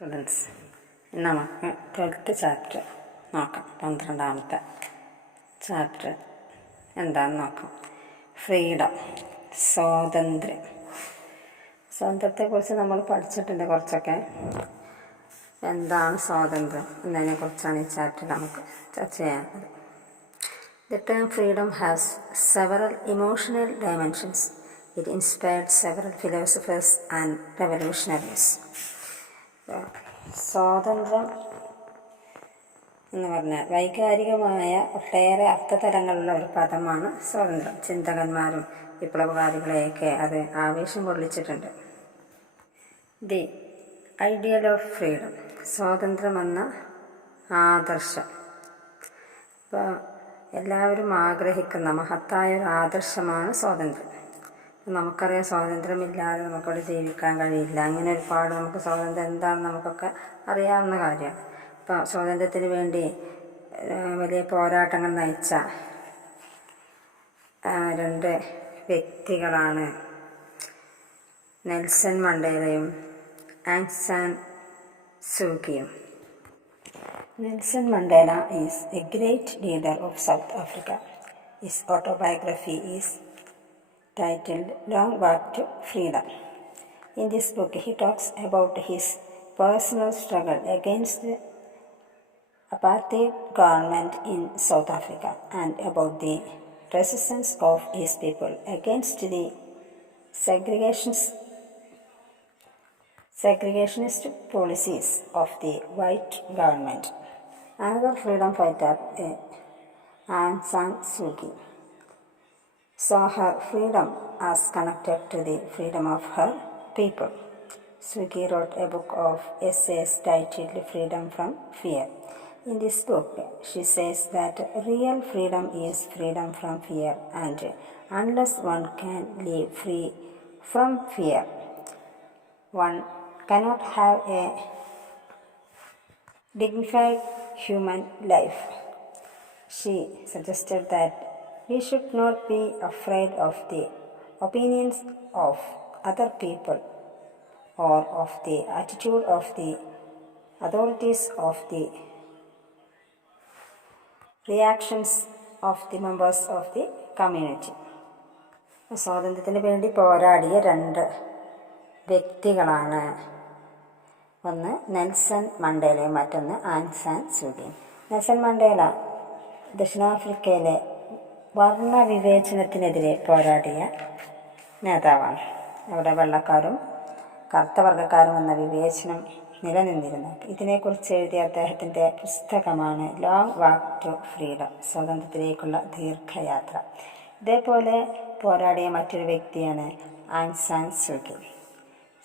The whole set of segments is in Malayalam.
സ്റ്റുഡൻസ്, നമുക്ക് 12th ചാപ്റ്റർ നോക്കാം. 12ാമത്തെ ചാപ്റ്റർ എന്താണെന്ന് നോക്കാം. ഫ്രീഡം, സ്വാതന്ത്ര്യം. സ്വാതന്ത്ര്യത്തെക്കുറിച്ച് നമ്മൾ പഠിച്ചിട്ടുണ്ട് കുറച്ചൊക്കെ. എന്താണ് സ്വാതന്ത്ര്യം എന്നതിനെക്കുറിച്ചാണ് ഈ ചാപ്റ്റർ നമുക്ക് ചർച്ച ചെയ്യാനുള്ളത്. The term freedom has several emotional dimensions. It inspired several philosophers and revolutionaries. സ്വാതന്ത്ര്യം എന്ന് പറഞ്ഞാൽ വൈകാരികമായ ഒട്ടേറെ അർത്ഥതലങ്ങളുള്ള ഒരു പദമാണ് സ്വാതന്ത്ര്യം. ചിന്തകന്മാരും വിപ്ലവകാരികളെയൊക്കെ അത് ആവേശം കൊള്ളിച്ചിട്ടുണ്ട്. ദി ഐഡിയൽ ഓഫ് ഫ്രീഡം, സ്വാതന്ത്ര്യം എന്ന ആദർശം. ഇപ്പോൾ എല്ലാവരും ആഗ്രഹിക്കുന്ന മഹത്തായ ഒരു ആദർശമാണ് സ്വാതന്ത്ര്യം. നമുക്കറിയാം, സ്വാതന്ത്ര്യമില്ലാതെ നമുക്കവിടെ ജീവിക്കാൻ കഴിയില്ല. അങ്ങനെ ഒരുപാട് നമുക്ക് സ്വാതന്ത്ര്യം എന്താണെന്ന് നമുക്കൊക്കെ അറിയാവുന്ന കാര്യമാണ്. ഇപ്പോൾ സ്വാതന്ത്ര്യത്തിന് വേണ്ടി വലിയ പോരാട്ടങ്ങൾ നയിച്ച രണ്ട് വ്യക്തികളാണ് നെൽസൺ മണ്ടേലയും ആങ് സാൻ സൂകിയും. Nelson Mandela is a great leader of South Africa. His autobiography is titled Long Walk to Freedom. In this book, he talks about his personal struggle against the apartheid government in South Africa and about the resistance of his people against the segregationist policies of the white government. Another freedom fighter, Aung San Suu Kyi, saw her freedom as connected to the freedom of her people. Suu Kyi wrote a book of essays titled Freedom from Fear. In this book, she says that real freedom is freedom from fear, and unless one can live free from fear, one cannot have a dignified human life. She suggested that we should not be afraid of the opinions of other people or of the attitude of the authorities, of the reactions of the members of the community. സ്വാതന്ത്ര്യത്തിന് വേണ്ടി പോരാടിയ രണ്ട് വ്യക്തികളാണ്, ഒന്ന് നെൽസൺ മണ്ടേലയും മറ്റൊന്ന് ആങ് സാൻ സൂകിയും. നെൽസൺ മണ്ടേല ദക്ഷിണാഫ്രിക്കയിലെ വർണ്ണവിവേചനത്തിനെതിരെ പോരാടിയ നേതാവാണ്. അവിടെ വെള്ളക്കാരും കറുത്ത വർഗ്ഗക്കാരും എന്ന വിവേചനം നിലനിന്നിരുന്നു. ഇതിനെക്കുറിച്ച് എഴുതിയ അദ്ദേഹത്തിൻ്റെ പുസ്തകമാണ് ലോങ് വാക്ക് ടു ഫ്രീഡം, സ്വാതന്ത്ര്യത്തിലേക്കുള്ള ദീർഘയാത്ര. ഇതേപോലെ പോരാടിയ മറ്റൊരു വ്യക്തിയാണ് ആങ് സാൻ സൂകി.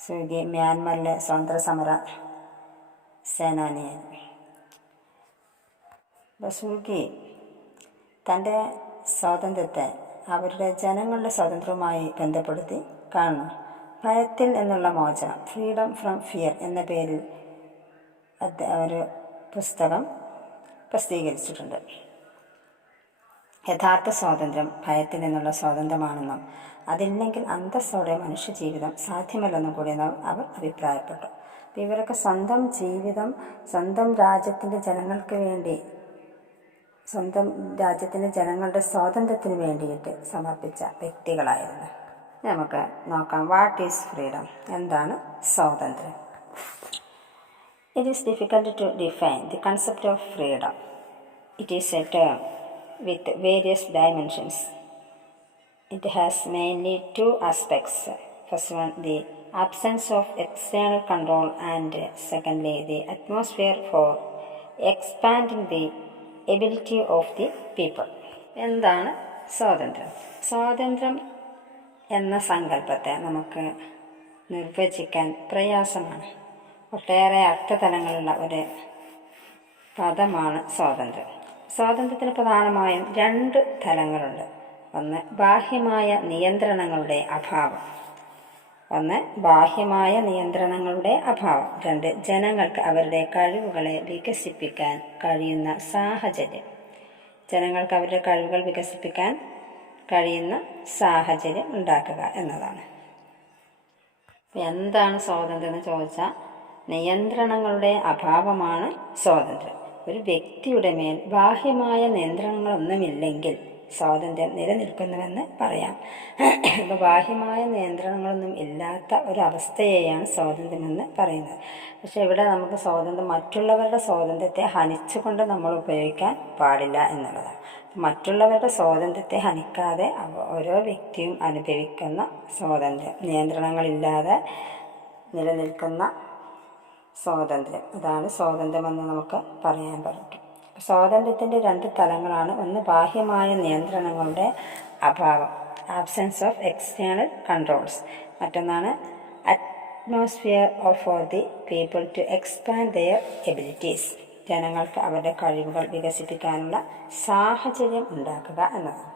സൂകി മ്യാൻമറിലെ സ്വാതന്ത്ര്യ സമര സേനാനിയാണ്. സൂകി തൻ്റെ സ്വാതന്ത്ര്യത്തെ അവരുടെ ജനങ്ങളുടെ സ്വാതന്ത്ര്യവുമായി ബന്ധപ്പെടുത്തി കാണുന്നു. ഭയത്തിൽ നിന്നുള്ള മോചനം, ഫ്രീഡം ഫ്രം ഫിയർ എന്ന പേരിൽ ഒരു പുസ്തകം പ്രസിദ്ധീകരിച്ചിട്ടുണ്ട്. യഥാർത്ഥ സ്വാതന്ത്ര്യം ഭയത്തിൽ നിന്നുള്ള സ്വാതന്ത്ര്യമാണെന്നും അതില്ലെങ്കിൽ അന്തസ്സോടെ മനുഷ്യജീവിതം സാധ്യമല്ലെന്നും കൂടി അവർ അഭിപ്രായപ്പെട്ടു. അപ്പം ഇവരൊക്കെ സ്വന്തം ജീവിതം സ്വന്തം രാജ്യത്തിൻ്റെ ജനങ്ങൾക്ക് വേണ്ടി, സ്വന്തം രാജ്യത്തിൻ്റെ ജനങ്ങളുടെ സ്വാതന്ത്ര്യത്തിന് വേണ്ടിയിട്ട് സമർപ്പിച്ച വ്യക്തികളായിരുന്നു. നമുക്ക് നോക്കാം, വാട്ട് ഈസ് ഫ്രീഡം, എന്താണ് സ്വാതന്ത്ര്യം. It is difficult to define the concept of freedom. It is a term with various dimensions. It has mainly two aspects. First one, the absence of external control, and secondly, the atmosphere for expanding the ability of the people. എന്താണ് സ്വാതന്ത്ര്യം? സ്വാതന്ത്ര്യം എന്ന സങ്കല്പത്തെ നമുക്ക് നിർവചിക്കാൻ പ്രയാസമാണ്. ഒട്ടേറെ അർത്ഥതലങ്ങളുള്ള ഒരു പദമാണ് സ്വാതന്ത്ര്യം. സ്വാതന്ത്ര്യത്തിന് പ്രധാനമായും രണ്ട് തലങ്ങളുണ്ട്. ഒന്ന് ബാഹ്യമായ നിയന്ത്രണങ്ങളുടെ അഭാവം. രണ്ട്, ജനങ്ങൾക്ക് അവരുടെ കഴിവുകളെ വികസിപ്പിക്കാൻ കഴിയുന്ന സാഹചര്യം. ജനങ്ങൾക്ക് അവരുടെ കഴിവുകൾ വികസിപ്പിക്കാൻ കഴിയുന്ന സാഹചര്യം ഉണ്ടാക്കുക എന്നതാണ്. എന്താണ് സ്വാതന്ത്ര്യം എന്ന് ചോദിച്ചാൽ നിയന്ത്രണങ്ങളുടെ അഭാവമാണ് സ്വാതന്ത്ര്യം. ഒരു വ്യക്തിയുടെ മേൽ ബാഹ്യമായ നിയന്ത്രണങ്ങളൊന്നുമില്ലെങ്കിൽ സ്വാതന്ത്ര്യം നിലനിൽക്കുന്നുവെന്ന് പറയാം. ഇപ്പോൾ ബാഹ്യമായ നിയന്ത്രണങ്ങളൊന്നും ഇല്ലാത്ത ഒരവസ്ഥയെയാണ് സ്വാതന്ത്ര്യമെന്ന് പറയുന്നത്. പക്ഷെ ഇവിടെ നമുക്ക് സ്വാതന്ത്ര്യം, മറ്റുള്ളവരുടെ സ്വാതന്ത്ര്യത്തെ ഹനിച്ചുകൊണ്ട് നമ്മൾ ഉപയോഗിക്കാൻ പാടില്ല എന്നുള്ളതാണ്. മറ്റുള്ളവരുടെ സ്വാതന്ത്ര്യത്തെ ഹനിക്കാതെ ഓരോ വ്യക്തിയും അനുഭവിക്കുന്ന സ്വാതന്ത്ര്യം, നിയന്ത്രണങ്ങളില്ലാതെ നിലനിൽക്കുന്ന സ്വാതന്ത്ര്യം, അതാണ് സ്വാതന്ത്ര്യമെന്ന് നമുക്ക് പറയാൻ പറ്റും. സ്വാതന്ത്ര്യത്തിൻ്റെ 2 തലങ്ങളാണ്. ഒന്ന് ബാഹ്യമായ നിയന്ത്രണങ്ങളുടെ അഭാവം, ആബ്സെൻസ് ഓഫ് എക്സ്റ്റേണൽ കൺട്രോൾസ്. മറ്റൊന്നാണ് atmosphere for the people to expand their abilities, ജനങ്ങൾക്ക് അവരുടെ കഴിവുകൾ വികസിപ്പിക്കാനുള്ള സാഹചര്യം ഉണ്ടാക്കുക എന്നതാണ്.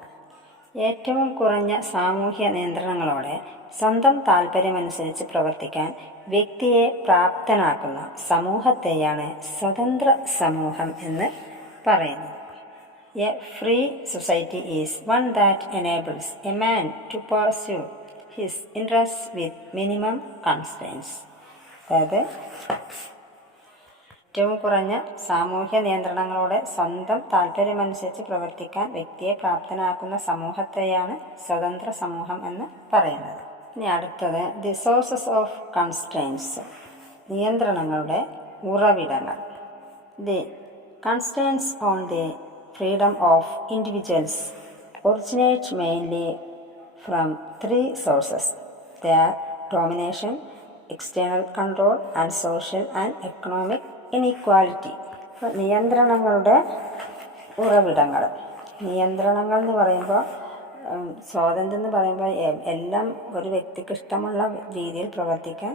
ഏറ്റവും കുറഞ്ഞ സാമൂഹ്യ നിയന്ത്രണങ്ങളോടെ സ്വന്തം താൽപ്പര്യമനുസരിച്ച് പ്രവർത്തിക്കാൻ വ്യക്തിയെ പ്രാപ്തനാക്കുന്ന സമൂഹത്തെയാണ് സ്വതന്ത്ര സമൂഹം എന്ന് പറയുന്നത്. A free society is one that enables a man to pursue his interest with minimum constraints. അതായത് ഏറ്റവും കുറഞ്ഞ സാമൂഹ്യ നിയന്ത്രണങ്ങളോടെ സ്വന്തം താൽപ്പര്യമനുസരിച്ച് പ്രവർത്തിക്കാൻ വ്യക്തിയെ പ്രാപ്തനാക്കുന്ന സമൂഹത്തെയാണ് സ്വതന്ത്ര സമൂഹം എന്ന് പറയുന്നത്. ഇനി അടുത്തത് ദി സോഴ്സസ് ഓഫ് കൺസ്ട്രെയിൻസ്, നിയന്ത്രണങ്ങളുടെ ഉറവിടങ്ങൾ. The constraints on the freedom of individuals originate mainly from 3 sources. They are domination, external control and social and economic inequality. നിയന്ത്രണങ്ങളുടെ ഉറവിടങ്ങൾ, നിയന്ത്രണങ്ങൾ എന്ന് പറയുമ്പോൾ സ്വാതന്ത്ര്യം എന്ന് പറയുമ്പോൾ എല്ലാം ഒരു വ്യക്തിക്ക് ഇഷ്ടമുള്ള രീതിയിൽ പ്രവർത്തിക്കാൻ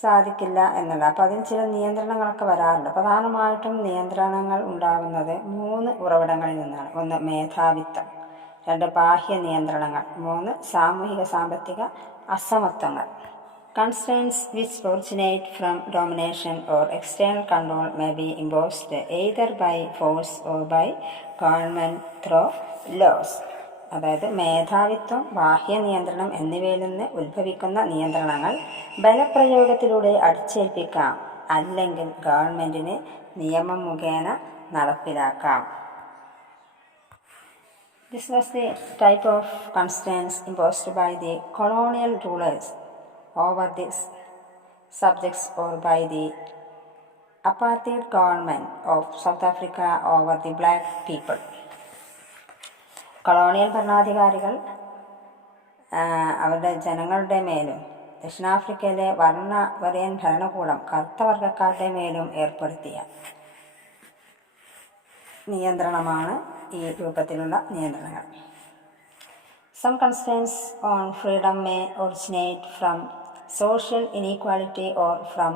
സാധിക്കില്ല എന്നല്ല. അപ്പോൾ അതിന് ചില നിയന്ത്രണങ്ങളൊക്കെ വരാറുണ്ട്. പ്രധാനമായിട്ടും നിയന്ത്രണങ്ങൾ ഉണ്ടാകുന്നത് 3 ഉറവിടങ്ങളിൽ നിന്നാണ്. 1 മേധാവിത്വം, 2 ബാഹ്യ നിയന്ത്രണങ്ങൾ, 3 സാമൂഹിക സാമ്പത്തിക അസമത്വങ്ങൾ. Constraints which originate from domination or external control may be imposed either by force or by government through laws. അതായത് മേധാവിത്വം, ബാഹ്യ നിയന്ത്രണം എന്നിവയിൽ നിന്ന് ഉത്ഭവിക്കുന്ന നിയന്ത്രണങ്ങൾ ബലപ്രയോഗത്തിലൂടെ അടിച്ചേൽപ്പിക്കാം, അല്ലെങ്കിൽ ഗവൺമെൻറ്റിന് നിയമം മുഖേന നടപ്പിലാക്കാം. This was the type of constraints imposed by the colonial rulers over these subjects or by the apartheid government of South Africa over the black people. Colonial ഭരണാധികാരികൾ അവരുടെ ജനങ്ങളുടെ മേലും ദക്ഷിണാഫ്രിക്കയിലെ വർണ്ണവരയൻ ഭരണകൂടം കറുത്ത വർഗക്കാരുടെ മേലും ഏർപ്പെടുത്തിയ നിയന്ത്രണമാണ് ഈ രൂപത്തിലുള്ള നിയന്ത്രണങ്ങൾ. Some constraints on freedom may originate from social inequality or from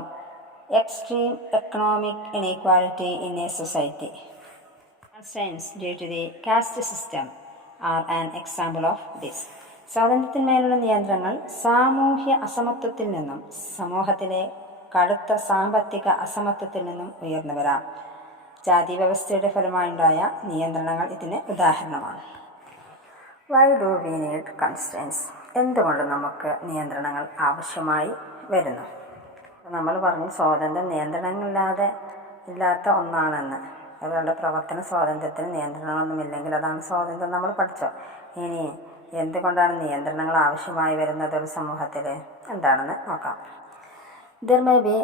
extreme economic inequality in a society. Constraints due to the caste system are an example of this. സ്വാതന്ത്ര്യത്തിന്മേലുള്ള നിയന്ത്രണങ്ങൾ സാമൂഹ്യ അസമത്വത്തിൽ നിന്നും സമൂഹത്തിലെ കടുത്ത സാമ്പത്തിക അസമത്വത്തിൽ നിന്നും ഉയർന്നു വരാം. ജാതി വ്യവസ്ഥയുടെ ഫലമായുണ്ടായ നിയന്ത്രണങ്ങൾ ഇതിന് ഉദാഹരണമാണ്. Why do we need constraints? എന്തുകൊണ്ട് നമുക്ക് നിയന്ത്രണങ്ങൾ ആവശ്യമായി വരുന്നു? നമ്മൾ പറഞ്ഞു സ്വാതന്ത്ര്യം നിയന്ത്രണങ്ങളില്ലാതെ ഇല്ലാത്ത ഒന്നാണെന്ന്. ഒരാളുടെ പ്രവർത്തന സ്വാതന്ത്ര്യത്തിന് നിയന്ത്രണങ്ങളൊന്നുമില്ലെങ്കിൽ അതാണ് സ്വാതന്ത്ര്യം, നമ്മൾ പഠിച്ചോ. ഇനി എന്തുകൊണ്ടാണ് നിയന്ത്രണങ്ങൾ ആവശ്യമായി വരുന്നത് ഒരു സമൂഹത്തിൽ എന്താണെന്ന് നോക്കാം. There may be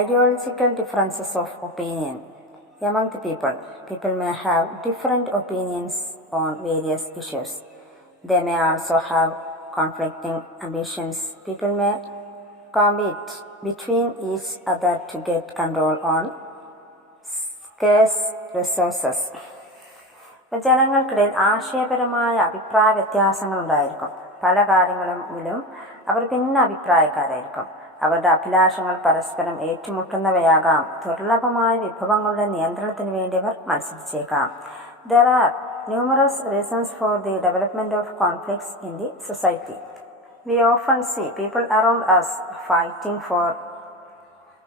ideological differences of opinion among the people. People may have different opinions on various issues. They may also have conflicting ambitions. People may compete between each other to get control on scarce resources. ജനങ്ങൾക്കിടയിൽ ആശയപരമായ അഭിപ്രായ വ്യത്യാസങ്ങൾ ഉണ്ടായിരിക്കും. പല കാര്യങ്ങളിലും അവർ ഭിന്ന അഭിപ്രായക്കാരായിരിക്കും. അവരുടെ അഭിലാഷങ്ങൾ പരസ്പരം ഏറ്റുമുട്ടുന്നവയാകാം. ദുർലഭമായ വിഭവങ്ങളുടെ നിയന്ത്രണത്തിന് വേണ്ടി അവർ മത്സരിച്ചേക്കാം. There are numerous reasons for the development of conflicts in the society. We often see people around us fighting for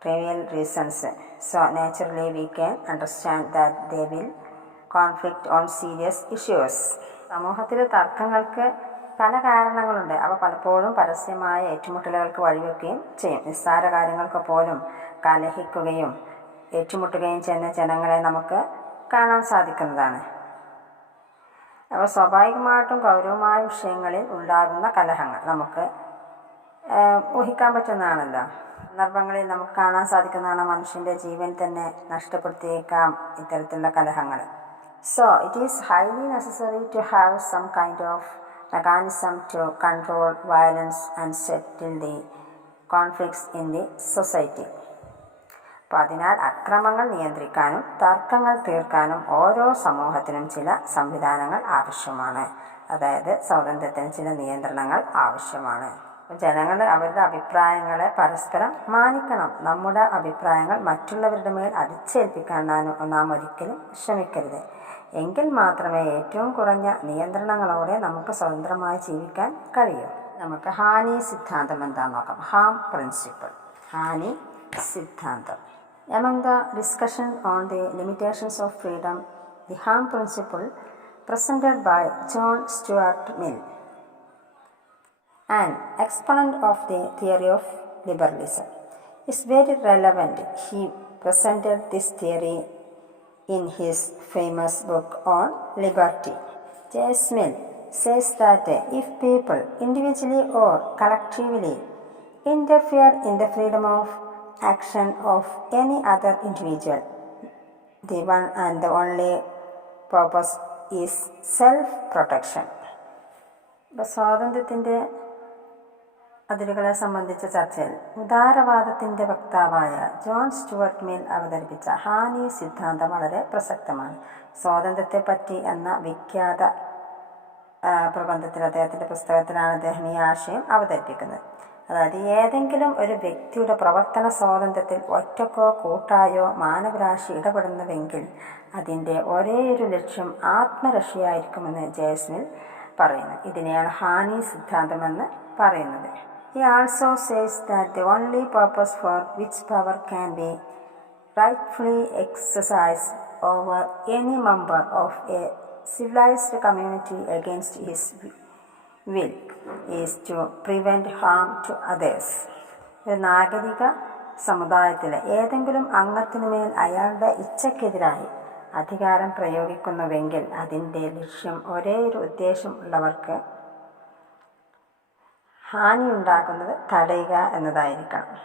trivial reasons. So naturally we can understand that they will conflict on serious issues. സമൂഹത്തിലെ തർക്കങ്ങൾക്ക് പല കാരണങ്ങളുണ്ട്. അവ പലപ്പോഴും പരസ്യമായ ഏറ്റുമുട്ടലുകൾക്ക് വഴിവെക്കുകയും ചെയ്യും. നിസ്സാര കാര്യങ്ങൾക്ക് പോലും കലഹിക്കുകയും ഏറ്റുമുട്ടുകയും ചെയ്യുന്ന ജനങ്ങളെ നമുക്ക് കാണാൻ സാധിക്കുന്നതാണ്. അവ സ്വാഭാവികമായിട്ടും ഗൗരവമായ വിഷയങ്ങളിൽ ഉണ്ടാകുന്ന കലഹങ്ങൾ നമുക്ക് ഊഹിക്കാൻ പറ്റുന്നതാണല്ലോ. സന്ദർഭങ്ങളിൽ നമുക്ക് കാണാൻ സാധിക്കുന്നതാണ് മനുഷ്യൻ്റെ ജീവൻ തന്നെ നഷ്ടപ്പെടുത്തിയേക്കാം ഇത്തരത്തിലുള്ള കലഹങ്ങൾ. So it is highly necessary to have some kind of mechanism to control violence and settle the conflicts in the society. അപ്പോൾ അതിനാൽ അക്രമങ്ങൾ നിയന്ത്രിക്കാനും തർക്കങ്ങൾ തീർക്കാനും ഓരോ സമൂഹത്തിനും ചില സംവിധാനങ്ങൾ ആവശ്യമാണ്. അതായത് സ്വാതന്ത്ര്യത്തിന് ചില നിയന്ത്രണങ്ങൾ ആവശ്യമാണ്. ജനങ്ങൾ അവരുടെ അഭിപ്രായങ്ങളെ പരസ്പരം മാനിക്കണം. നമ്മുടെ അഭിപ്രായങ്ങൾ മറ്റുള്ളവരുടെ മേൽ അടിച്ചേൽപ്പിക്കാൻ നാം ഒരിക്കലും ശ്രമിക്കരുത്. എങ്കിൽ മാത്രമേ ഏറ്റവും കുറഞ്ഞ നിയന്ത്രണങ്ങളോടെ നമുക്ക് സ്വതന്ത്രമായി ജീവിക്കാൻ കഴിയൂ. നമുക്ക് ഹാനി സിദ്ധാന്തം എന്താണെന്ന് നോക്കാം. Harm principle. ഹാനി സിദ്ധാന്തം. Among the discussion on the limitations of freedom, the Ham principle presented by John Stuart Mill, an exponent of the theory of liberalism, is very relevant. He presented this theory in his famous book on liberty. J.S. Mill says that if people individually or collectively interfere in the freedom of action of any other individual, the one and the only purpose is self-protection. സ്വാതന്ത്ര്യത്തിൻ്റെ അതിരുകളെ സംബന്ധിച്ച ചർച്ചയിൽ ഉദാരവാദത്തിൻ്റെ വക്താവായ ജോൺ സ്റ്റുവർട്ട് മിൽ അവതരിപ്പിച്ച ഹാനി സിദ്ധാന്തം വളരെ പ്രസക്തമാണ്. സ്വാതന്ത്ര്യത്തെപ്പറ്റി എന്ന വിഖ്യാത പ്രബന്ധത്തിൽ, അദ്ദേഹത്തിൻ്റെ പുസ്തകത്തിലാണ് അദ്ദേഹം ഈ ആശയം അവതരിപ്പിക്കുന്നത്. അതായത് ഏതെങ്കിലും ഒരു വ്യക്തിയുടെ പ്രവർത്തന സ്വാതന്ത്ര്യത്തിൽ ഒറ്റക്കോ കൂട്ടായോ മാനവരാശി ഇടപെടുന്നുവെങ്കിൽ അതിൻ്റെ ഒരേയൊരു ലക്ഷ്യം ആത്മരക്ഷയായിരിക്കുമെന്ന് ജെ.എസ്. മിൽ പറയുന്നു. ഇതിനെയാണ് ഹാനി സിദ്ധാന്തമെന്ന് പറയുന്നത്. He also says that the only purpose for which power can be rightfully exercised over any member of a civilized community against his will is to prevent harm to others. ഒരു നാഗരിക സമുദായത്തിലെ ഏതെങ്കിലും അംഗത്തിനുമേൽ അയാളുടെ ഇച്ഛയ്ക്കെതിരായി അധികാരം പ്രയോഗിക്കുന്നുവെങ്കിൽ അതിൻ്റെ ലക്ഷ്യം ഒരേയൊരു ഉദ്ദേശം ഉള്ളവർക്ക് ഹാനി ഉണ്ടാകുന്നത് തടയുക എന്നതായിരിക്കണം.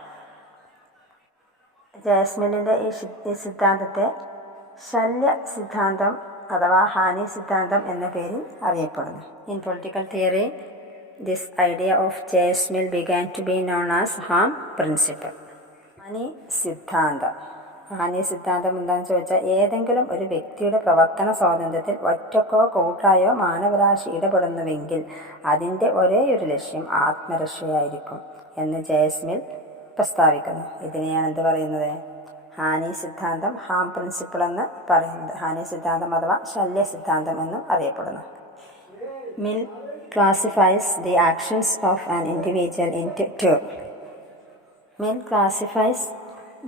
ജെ.എസ്. മില്ലിൻ്റെ ഈ സിദ്ധാന്തത്തെ ശല്യ സിദ്ധാന്തം അഥവാ ഹാനി സിദ്ധാന്തം എന്ന പേരിൽ അറിയപ്പെടുന്നു. In political theory, this idea of J S. Mill began to be known as harm principle. ഹാനി സിദ്ധാന്തം. ഹാനി സിദ്ധാന്തം എന്താണെന്ന് ചോദിച്ചാൽ ഏതെങ്കിലും ഒരു വ്യക്തിയുടെ പ്രവർത്തന സ്വാതന്ത്ര്യത്തിൽ ഒറ്റക്കോ കൂട്ടായോ മാനവരാശി ഇടപെടുന്നുവെങ്കിൽ അതിൻ്റെ ഒരേയൊരു ലക്ഷ്യം ആത്മരക്ഷയായിരിക്കും എന്ന് ജെ.എസ്. മിൽ പ്രസ്താവിക്കുന്നു. ഇതിനെയാണ് എന്ത് പറയുന്നത്? ഹാനി സിദ്ധാന്തം, ഹാം പ്രിൻസിപ്പിൾ എന്ന് പറയുന്നത്. ഹാനി സിദ്ധാന്തം അഥവാ ശല്യ സിദ്ധാന്തം എന്നും അറിയപ്പെടുന്നു. Mill classifies the actions of an individual into two. Mill classifies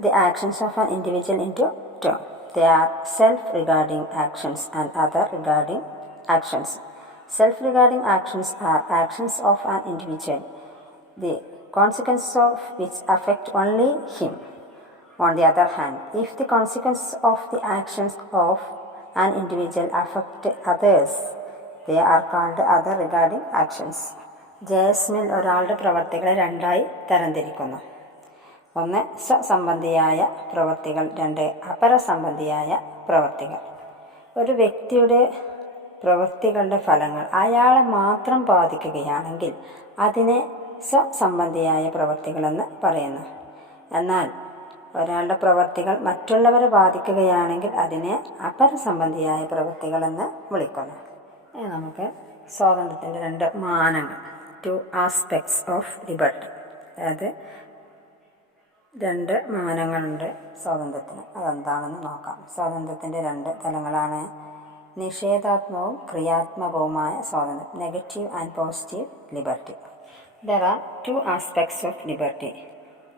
the actions of an individual into two. They are self-regarding actions and other-regarding actions. Self-regarding actions are actions of an individual, the consequences of which affect only him. On the other hand, if the consequences of the actions of an individual affect others, they are called other regarding actions. J S. Mill ഒരാളുടെ പ്രവർത്തികളെ രണ്ടായി തരംതിരിക്കുന്നു. ഒന്ന് സ്വസംബന്ധിയായ പ്രവൃത്തികൾ, രണ്ട് അപരസംബന്ധിയായ പ്രവൃത്തികൾ. ഒരു വ്യക്തിയുടെ പ്രവൃത്തികളുടെ ഫലങ്ങൾ അയാളെ മാത്രം ബാധിക്കുകയാണെങ്കിൽ അതിനെ സ്വസംബന്ധിയായ പ്രവൃത്തികളെന്ന് പറയുന്നു. എന്നാൽ ഒരാളുടെ പ്രവൃത്തികൾ മറ്റുള്ളവരെ ബാധിക്കുകയാണെങ്കിൽ അതിനെ അപരസംബന്ധിയായ പ്രവൃത്തികളെന്ന് വിളിക്കുന്നു. നമുക്ക് സ്വാതന്ത്ര്യത്തിൻ്റെ രണ്ട് മാനങ്ങൾ, ടു ആസ്പെക്ട്സ് ഓഫ് ലിബർട്ടി, അതായത് രണ്ട് മാനങ്ങളുണ്ട് സ്വാതന്ത്ര്യത്തിന്. അതെന്താണെന്ന് നോക്കാം. സ്വാതന്ത്ര്യത്തിൻ്റെ രണ്ട് തലങ്ങളാണ് നിഷേധാത്മകവും ക്രിയാത്മകവുമായ സ്വാതന്ത്ര്യം, negative and positive liberty. There are to aspects of liberty.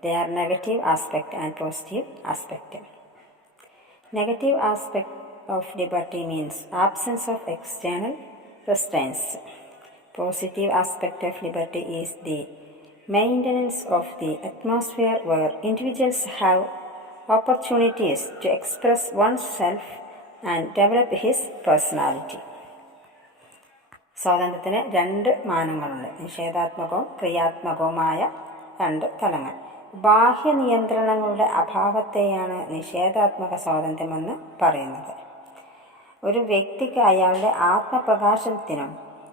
They are negative aspect and positive aspect. Negative aspect of liberty means absence of external restraints. Positive aspect of liberty is the maintenance of the atmosphere where individuals have opportunities to express oneself and develop his personality. സ്വാതന്ത്ര്യത്തിന് രണ്ട് മാനങ്ങളുണ്ട്, നിഷേധാത്മകവും ക്രിയാത്മകവുമായ രണ്ട് തലങ്ങൾ. ബാഹ്യ നിയന്ത്രണങ്ങളുടെ അഭാവത്തെയാണ് നിഷേധാത്മക സ്വാതന്ത്ര്യമെന്ന് പറയുന്നത്. ഒരു വ്യക്തിക്ക് അയാളുടെ ആത്മപ്രകാശനത്തിനും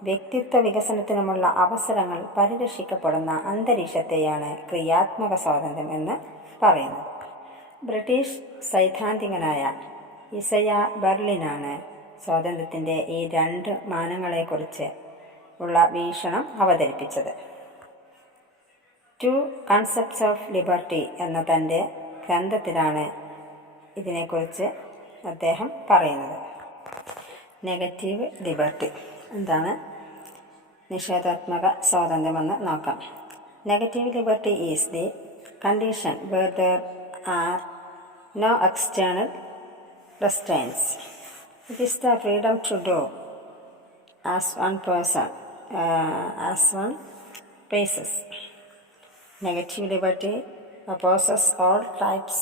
വ്യക്തിത്വ വികസനത്തിനുമുള്ള അവസരങ്ങൾ പരിരക്ഷിക്കപ്പെടുന്ന അന്തരീക്ഷത്തെയാണ് ക്രിയാത്മക സ്വാതന്ത്ര്യം എന്ന് പറയുന്നത്. ബ്രിട്ടീഷ് സൈദ്ധാന്തികനായ ഇസയ ബെർലിനാണ് സ്വാതന്ത്ര്യത്തിൻ്റെ ഈ രണ്ട് മാനങ്ങളെക്കുറിച്ച് ഉള്ള വീക്ഷണം അവതരിപ്പിച്ചത്. ടു കൺസെപ്റ്റ്സ് ഓഫ് ലിബർട്ടി എന്ന തൻ്റെ ഗ്രന്ഥത്തിലാണ് ഇതിനെക്കുറിച്ച് അദ്ദേഹം പറയുന്നത്. നെഗറ്റീവ് ലിബർട്ടി എന്താണ്? നിഷേധാത്മക സ്വാതന്ത്ര്യമെന്ന് നോക്കാം. Negative liberty is the condition where there are no external restraints. It is the freedom to do as one person as one pleases. Negative liberty opposes all types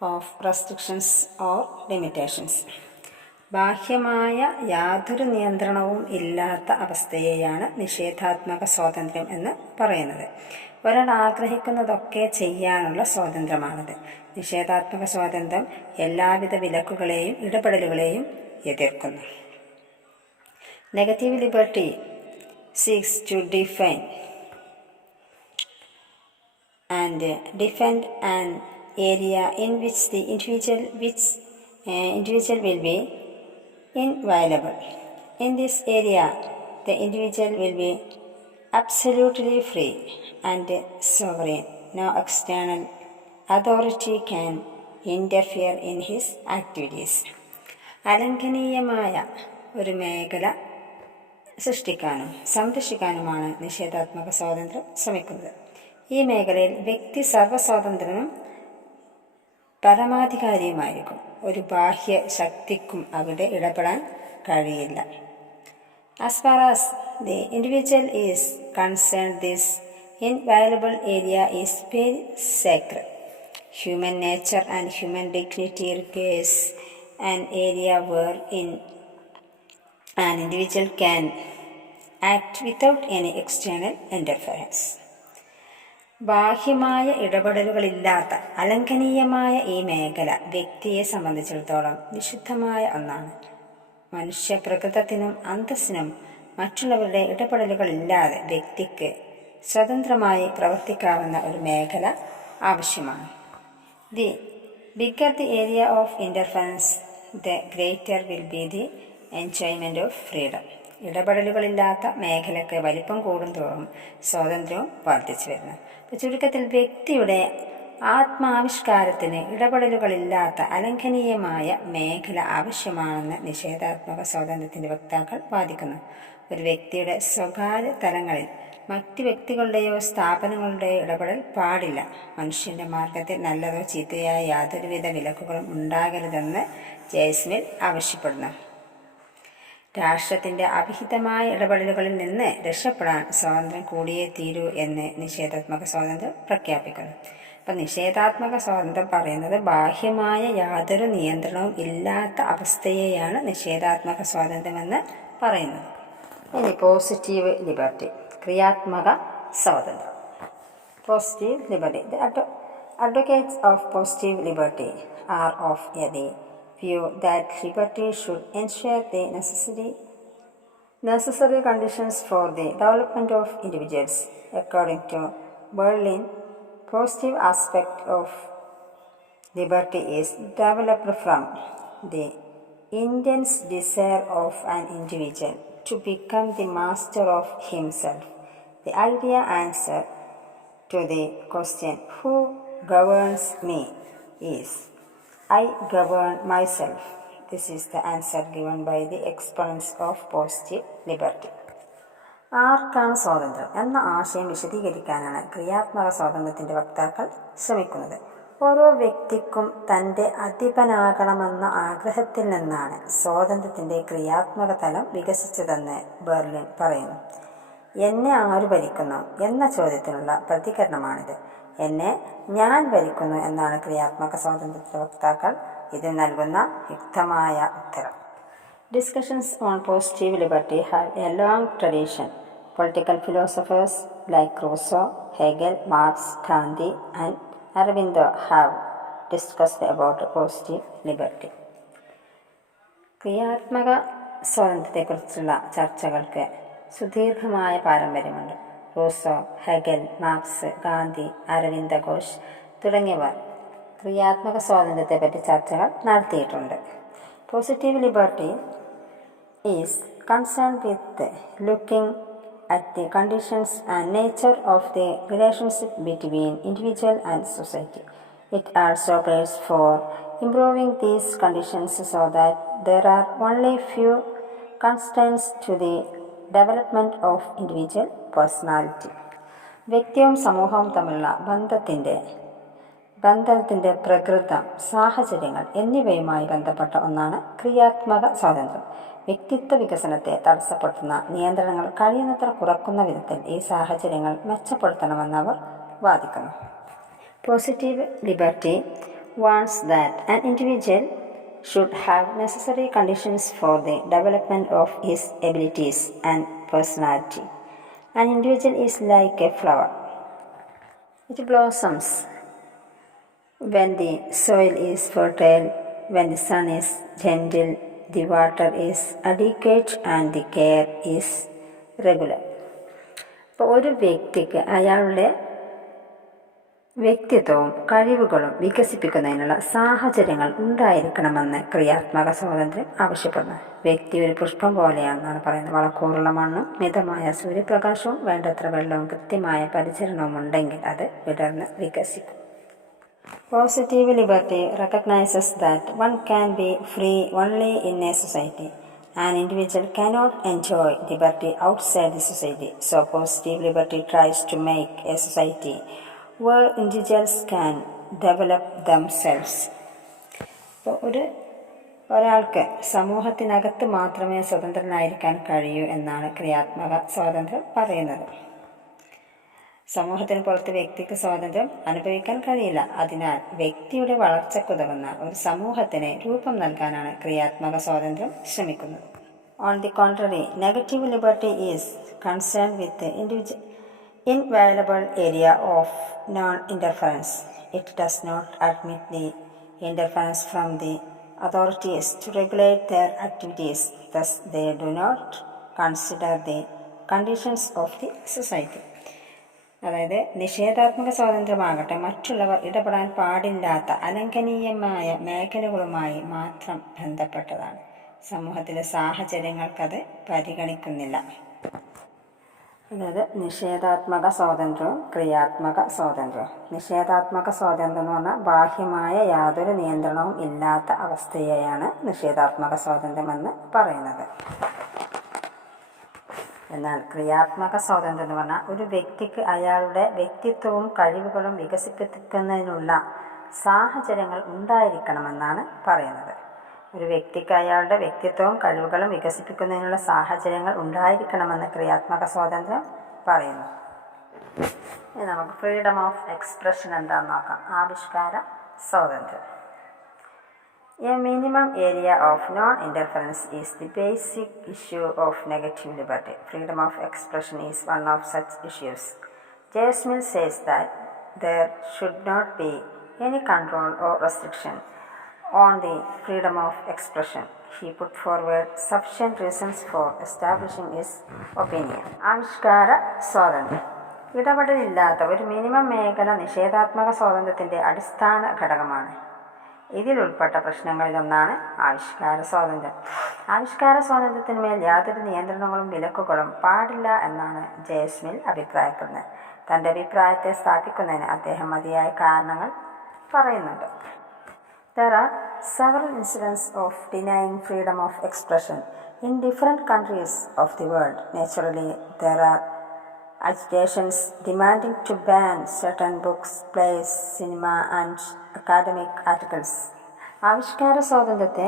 of restrictions or limitations. ബാഹ്യമായ യാതൊരു നിയന്ത്രണവും ഇല്ലാത്ത അവസ്ഥയെയാണ് നിഷേധാത്മക സ്വാതന്ത്ര്യം എന്ന് പറയുന്നത്. ഒരാൾ ആഗ്രഹിക്കുന്നതൊക്കെ ചെയ്യാനുള്ള സ്വാതന്ത്ര്യമാണത്. നിഷേധാത്മക സ്വാതന്ത്ര്യം എല്ലാവിധ വിലക്കുകളെയും ഇടപെടലുകളെയും എതിർക്കുന്നു. Negative liberty seeks to define and defend an area in which the individual will be inviolable. In this area, the individual will be absolutely free and sovereign. No external authority can interfere in his activities. അലംഘനീയമായ ഒരു മേഖല സൃഷ്ടിക്കാനും സംരക്ഷിക്കാനുമാണ് നിഷേധാത്മക സ്വാതന്ത്ര്യം ശ്രമിക്കുന്നത്. ഈ മേഖലയിൽ വ്യക്തി സർവ്വസ്വാതന്ത്ര്യനും പരമാധികാരിയുമായിരിക്കും. ഒരു ബാഹ്യ ശക്തിക്കും അവിടെ ഇടപെടാൻ കഴിയില്ല. As far as the individual is concerned, this inviolable area is very sacred. Human nature and human dignity requires an area wherein an individual can act without any external interference. ബാഹ്യമായ ഇടപെടലുകളില്ലാത്ത അലംഘനീയമായ ഈ മേഖല വ്യക്തിയെ സംബന്ധിച്ചിടത്തോളം വിശുദ്ധമായ ഒന്നാണ്. മനുഷ്യപ്രകൃതത്തിനും അന്തസ്സിനും മറ്റുള്ളവരുടെ ഇടപെടലുകളില്ലാതെ വ്യക്തിക്ക് സ്വതന്ത്രമായി പ്രവർത്തിക്കാവുന്ന ഒരു മേഖല ആവശ്യമാണ്. The bigger the area of interference, the greater will be the enjoyment of freedom. ഇടപെടലുകളില്ലാത്ത മേഖലയ്ക്ക് വലിപ്പം കൂടുന്തോറും സ്വാതന്ത്ര്യവും വർദ്ധിച്ചു വരുന്നു. ചുരുക്കത്തിൽ വ്യക്തിയുടെ ആത്മാവിഷ്കാരത്തിന് ഇടപെടലുകളില്ലാത്ത അലംഘനീയമായ മേഖല ആവശ്യമാണെന്ന് നിഷേധാത്മക സ്വാതന്ത്ര്യത്തിൻ്റെ വക്താക്കൾ വാദിക്കുന്നു. ഒരു വ്യക്തിയുടെ സ്വകാര്യ തലങ്ങളിൽ മറ്റ് വ്യക്തികളുടെയോ സ്ഥാപനങ്ങളുടെയോ ഇടപെടൽ പാടില്ല. മനുഷ്യൻ്റെ മാർഗത്തിൽ നല്ലതോ ചീത്തയായ യാതൊരുവിധ വിലക്കുകളും ഉണ്ടാകരുതെന്ന് ജയ്സ്മിൽ ആവശ്യപ്പെടുന്നു. രാഷ്ട്രത്തിൻ്റെ അവിഹിതമായ ഇടപെടലുകളിൽ നിന്ന് രക്ഷപ്പെടാൻ സ്വാതന്ത്ര്യം കൂടിയേ തീരൂ എന്ന് നിഷേധാത്മക സ്വാതന്ത്ര്യം പ്രഖ്യാപിക്കുന്നു. അപ്പം നിഷേധാത്മക സ്വാതന്ത്ര്യം പറയുന്നത് ബാഹ്യമായ യാതൊരു നിയന്ത്രണവും ഇല്ലാത്ത അവസ്ഥയെയാണ് നിഷേധാത്മക സ്വാതന്ത്ര്യമെന്ന് പറയുന്നത്. ഇനി പോസിറ്റീവ് ലിബർട്ടി, ക്രിയാത്മക സ്വാതന്ത്ര്യം. Positive liberty. The advocates of positive liberty are of the view that liberty should ensure the necessary conditions for the development of individuals. According to Berlin, positive aspect of liberty is developed from the intense desire of an individual to become the master of himself. The idea answer to the question, who governs me, is I govern myself. This is the answer given by the exponents of positive liberty. ആർക്കാണ് സ്വാതന്ത്ര്യം എന്ന ആശയം വിശദീകരിക്കാനാണ് ക്രിയാത്മക സ്വാതന്ത്ര്യത്തിൻ്റെ വക്താക്കൾ ശ്രമിക്കുന്നത്. ഓരോ വ്യക്തിക്കും തൻ്റെ അധിപനാകണമെന്ന ആഗ്രഹത്തിൽ നിന്നാണ് സ്വാതന്ത്ര്യത്തിൻ്റെ ക്രിയാത്മക തലം വികസിച്ചതെന്ന് ബെർലിൻ പറയുന്നു. എന്നെ ആര് ഭരിക്കുന്നു എന്ന ചോദ്യത്തിനുള്ള പ്രതികരണമാണിത്. എന്നെ ഞാൻ ഭരിക്കുന്നു എന്നാണ് ക്രിയാത്മക സ്വാതന്ത്ര്യത്തിൻ്റെ വക്താക്കൾ ഇതിന് നൽകുന്ന യുക്തമായ ഉത്തരം. Discussions on positive liberty have A long tradition. Political philosophers like Rousseau, Hegel, Marx, Gandhi and Aurobindo have discussed about positive liberty. ക്രിയാത്മക സ്വാതന്ത്ര്യത്തെക്കുറിച്ചുള്ള ചർച്ചകൾക്ക് സുദീർഘമായ പാരമ്പര്യമുണ്ട്. Rousseau, Hegel, Marx, Gandhi, Aravinda Ghosh തുടങ്ങിയവർ ക്രിയാത്മക സ്വാതന്ത്ര്യത്തെപ്പറ്റി ചർച്ചകൾ നടത്തിയിട്ടുണ്ട്. Positive liberty is concern with looking at the conditions and nature of the relationship between individual and society. It also prays for improving these conditions so that there are only few constraints to the development of individual personality. വ്യക്തിയും സമൂഹവും തമ്മിലുള്ള ബന്ധത്തിൻ്റെ പ്രകൃതം, സാഹചര്യങ്ങൾ എന്നിവയുമായി ബന്ധപ്പെട്ട ഒന്നാണ് ക്രിയാത്മക സ്വാതന്ത്ര്യം. വ്യക്തിത്വ വികസനത്തെ തടസ്സപ്പെടുത്തുന്ന നിയന്ത്രണങ്ങൾ കഴിയുന്നത്ര കുറക്കുന്ന വിധത്തിൽ ഈ സാഹചര്യങ്ങൾ മെച്ചപ്പെടുത്തണമെന്ന് അവർ വാദിക്കുന്നു. Positive liberty wants that an individual should have necessary conditions for the development of his abilities and personality. An individual is like A flower. It blossoms when the soil is fertile, when the sun is gentle, the water is adequate and the care is regular. അപ്പോൾ ഒരു വ്യക്തിക്ക് അയാളുടെ വ്യക്തിത്വവും കഴിവുകളും വികസിപ്പിക്കുന്നതിനുള്ള സാഹചര്യങ്ങൾ ഉണ്ടായിരിക്കണമെന്ന് ക്രിയാത്മക സ്വാതന്ത്ര്യം ആവശ്യപ്പെടുന്നു. വ്യക്തി ഒരു പുഷ്പം പോലെയാണെന്നാണ് പറയുന്നത്. വളക്കൂറുള്ള മണ്ണും മിതമായ സൂര്യപ്രകാശവും വേണ്ടത്ര വെള്ളവും കൃത്യമായ പരിചരണവും ഉണ്ടെങ്കിൽ അത് വിടർന്ന് വികസിക്കും. Positive liberty recognizes that one can be free only in a society. An individual cannot enjoy liberty outside the society. So positive liberty tries to make a society where individuals can develop themselves. അപ്പോൾ ഒരാൾക്ക് സമൂഹത്തിനകത്ത് മാത്രമേ സ്വതന്ത്രനായിരിക്കാൻ കഴിയൂ എന്നാണ് ക്രിയാത്മക സ്വാതന്ത്ര്യം പറയുന്നത്. സമൂഹത്തിന് പുറത്ത് വ്യക്തിക്ക് സ്വാതന്ത്ര്യം അനുഭവിക്കാൻ കഴിയില്ല. അതിനാൽ വ്യക്തിയുടെ വളർച്ചയ്ക്കുതകുന്ന ഒരു സമൂഹത്തിന് രൂപം നൽകാനാണ് ക്രിയാത്മക സ്വാതന്ത്ര്യം ശ്രമിക്കുന്നത്. On the contrary, negative liberty is concern with invaluable area of non interference. It does not admit the interference from the authorities to regulate their activities. Thus they do not consider the conditions of the society. അതായത് നിഷേധാത്മക സ്വാതന്ത്ര്യമാകട്ടെ മറ്റുള്ളവർ ഇടപെടാൻ പാടില്ലാത്ത അലംഘനീയമായ മേഖലകളുമായി മാത്രം ബന്ധപ്പെട്ടതാണ്. സമൂഹത്തിലെ സാഹചര്യങ്ങൾക്കത് പരിഗണിക്കുന്നില്ല. അതായത് നിഷേധാത്മക സ്വാതന്ത്ര്യവും ക്രിയാത്മക സ്വാതന്ത്ര്യവും. നിഷേധാത്മക സ്വാതന്ത്ര്യം എന്ന് പറഞ്ഞാൽ ബാഹ്യമായ യാതൊരു നിയന്ത്രണവും ഇല്ലാത്ത അവസ്ഥയെയാണ് നിഷേധാത്മക സ്വാതന്ത്ര്യമെന്ന് പറയുന്നത്. എന്നാൽ ക്രിയാത്മക സ്വാതന്ത്ര്യം എന്ന് പറഞ്ഞാൽ ഒരു വ്യക്തിക്ക് അയാളുടെ വ്യക്തിത്വവും കഴിവുകളും വികസിപ്പിക്കുന്നതിനുള്ള സാഹചര്യങ്ങൾ ഉണ്ടായിരിക്കണമെന്നാണ് പറയുന്നത്. ഒരു വ്യക്തിക്ക് അയാളുടെ വ്യക്തിത്വവും കഴിവുകളും വികസിപ്പിക്കുന്നതിനുള്ള സാഹചര്യങ്ങൾ ഉണ്ടായിരിക്കണമെന്ന് ക്രിയാത്മക സ്വാതന്ത്ര്യം പറയുന്നു. ഇനി നമുക്ക് ഫ്രീഡം ഓഫ് എക്സ്പ്രഷൻ എന്താണെന്ന് നോക്കാം. ആവിഷ്കാര സ്വാതന്ത്ര്യം. A minimum area of non-interference is the basic issue of negative liberty. Freedom of expression is one of such issues. J.S. Mill says that there should not be any control or restriction on the freedom of expression. He put forward sufficient reasons for establishing his opinion. ആവിഷ്കാര സ്വാതന്ത്ര്യം. ഇടപെടലില്ലാത്ത ഒരു മിനിമം മേഖല നിഷേധാത്മക സ്വാതന്ത്ര്യത്തിൻ്റെ അടിസ്ഥാന ഘടകമാണ്. ഇതിലുൾപ്പെട്ട പ്രശ്നങ്ങളിലൊന്നാണ് ആവിഷ്കാര സ്വാതന്ത്ര്യം. ആവിഷ്കാര സ്വാതന്ത്ര്യത്തിന്മേൽ യാതൊരു നിയന്ത്രണങ്ങളും വിലക്കുകളും പാടില്ല എന്നാണ് J.S. Mill അഭിപ്രായപ്പെടുന്നത്. തൻ്റെ അഭിപ്രായത്തെ സ്ഥാപിക്കുന്നതിന് അദ്ദേഹം മതിയായ കാരണങ്ങൾ പറയുന്നുണ്ട്. There are several incidents of denying freedom of expression in different countries of the world. Naturally, there are agitations demanding to ban certain books, plays, cinema and academic articles. ആവിഷ്കാര സ്വാതന്ത്ര്യത്തെ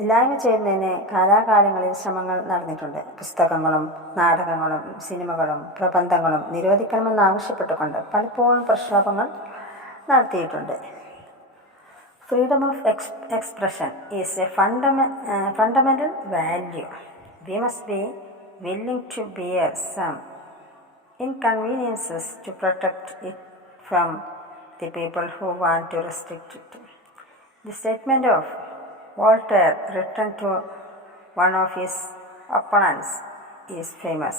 ഇല്ലായ്മ ചെയ്യുന്നതിന് കാലാകാലങ്ങളിൽ ശ്രമങ്ങൾ നടന്നിട്ടുണ്ട്. പുസ്തകങ്ങളും നാടകങ്ങളും സിനിമകളും പ്രബന്ധങ്ങളും നിരോധിക്കണമെന്നാവശ്യപ്പെട്ടുകൊണ്ട് പലപ്പോഴും പ്രക്ഷോഭങ്ങൾ നടത്തിയിട്ടുണ്ട്. Freedom of expression is a fundamental value. We must be willing to bear some inconveniences to protect it from the people who want to restrict it. The statement of Voltaire, written to one of his opponents, is famous.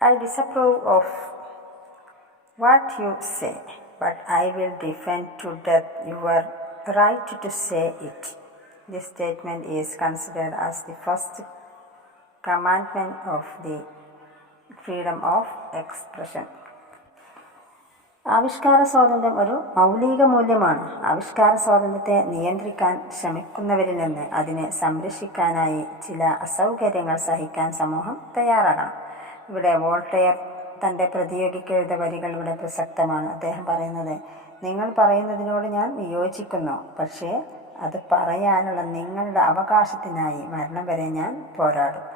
I disapprove of what you say, but I will defend to death your right to say it. This statement is considered as the first commandment of the freedom of expression. ആവിഷ്കാര സ്വാതന്ത്ര്യം ഒരു മൗലിക മൂല്യമാണ്. ആവിഷ്കാര സ്വാതന്ത്ര്യത്തെ നിയന്ത്രിക്കാൻ ശ്രമിക്കുന്നവരിൽ നിന്ന് അതിനെ സംരക്ഷിക്കാനായി ചില അസൗകര്യങ്ങൾ സഹിക്കാൻ സമൂഹം തയ്യാറാകണം. ഇവിടെ വോൾട്ടയർ തൻ്റെ പ്രതിയോഗിക്കെഴുത വരികൾ ഇവിടെ പ്രസക്തമാണ്. അദ്ദേഹം പറയുന്നത്, നിങ്ങൾ പറയുന്നതിനോട് ഞാൻ വിയോജിക്കുന്നു, പക്ഷേ അത് പറയാനുള്ള നിങ്ങളുടെ അവകാശത്തിനായി മരണം വരെ ഞാൻ പോരാടും.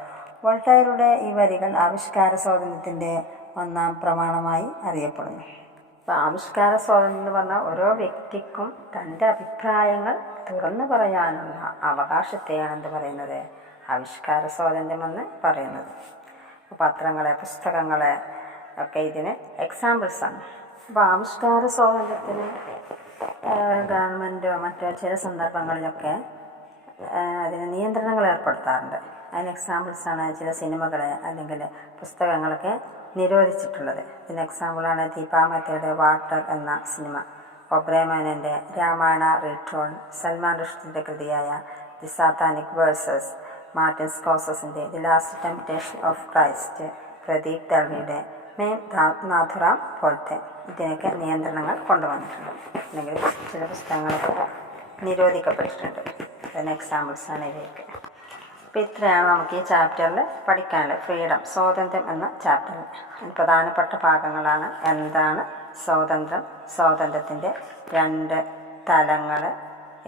വോൾട്ടയറുടെ ഈ വരികൾ ആവിഷ്കാര സ്വാതന്ത്ര്യത്തിൻ്റെ ഒന്നാം പ്രമാണമായി അറിയപ്പെടുന്നു. അപ്പോൾ ആവിഷ്കാര സ്വാതന്ത്ര്യം എന്ന് പറഞ്ഞാൽ ഓരോ വ്യക്തിക്കും തൻ്റെ അഭിപ്രായങ്ങൾ തുറന്നു പറയാനുള്ള അവകാശത്തെയാണ് എന്ത് പറയുന്നത്, ആവിഷ്കാര സ്വാതന്ത്ര്യമെന്ന് പറയുന്നത്. പത്രങ്ങളെ പുസ്തകങ്ങളെ ഒക്കെ ഇതിന് എക്സാമ്പിൾസാണ്. അപ്പോൾ ആവിഷ്കാര സ്വാതന്ത്ര്യത്തിന് ഗവൺമെൻറ്റോ മറ്റോ ചില സന്ദർഭങ്ങളിലൊക്കെ അതിന് നിയന്ത്രണങ്ങൾ ഏർപ്പെടുത്താറുണ്ട്. അതിന് എക്സാമ്പിൾസാണ് ചില സിനിമകളെ അല്ലെങ്കിൽ പുസ്തകങ്ങളൊക്കെ നിരോധിച്ചിട്ടുള്ളത്. ഇതിന് എക്സാമ്പിളാണ് ദീപാമത്തയുടെ വാട്ടർ എന്ന സിനിമ, ഒബ്രേമേനൻ്റെ രാമായണ റീടോൾ, സൽമാൻ റുഷ്ദിയുടെ കൃതിയായ ദി സാത്താനിക് വേഴ്സസ്, മാർട്ടിൻ സ്കോസസിൻ്റെ the Last Temptation of Christ, Pradeep ദൾവിയുടെ മേം നാഥുറാം പോലത്തെ ഇതിനൊക്കെ നിയന്ത്രണങ്ങൾ കൊണ്ടുവന്നിട്ടുണ്ട്. അല്ലെങ്കിൽ ചില പുസ്തകങ്ങളൊക്കെ നിരോധിക്കപ്പെട്ടിട്ടുണ്ട്. അതിന് എക്സാമ്പിൾസാണ് ഇവയൊക്കെ. അപ്പോൾ ഇത്രയാണ് നമുക്ക് ഈ ചാപ്റ്ററിൽ പഠിക്കാനുള്ളത്. ഫ്രീഡം, സ്വാതന്ത്ര്യം എന്ന ചാപ്റ്ററിൽ പ്രധാനപ്പെട്ട ഭാഗങ്ങളാണ്. എന്താണ് സ്വാതന്ത്ര്യം, സ്വാതന്ത്ര്യത്തിൻ്റെ 2 തലങ്ങൾ,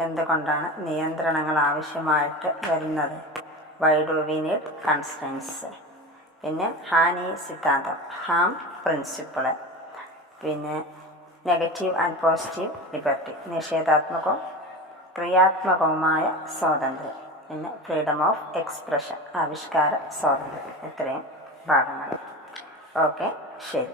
എന്തുകൊണ്ടാണ് നിയന്ത്രണങ്ങൾ ആവശ്യമായിട്ട് വരുന്നത്, why do we need constraints, പിന്നെ ഹാനി സിദ്ധാന്തം, ഹാം പ്രിൻസിപ്പിള്, പിന്നെ നെഗറ്റീവ് ആൻഡ് പോസിറ്റീവ് ലിബർട്ടി, നിഷേധാത്മകവും ക്രിയാത്മകവുമായ സ്വാതന്ത്ര്യം, പിന്നെ ഫ്രീഡം ഓഫ് എക്സ്പ്രഷൻ, ആവിഷ്കാര സ്വാതന്ത്ര്യം. ഇത്രയും ഭാഗങ്ങൾ. ഓക്കെ, ശരി.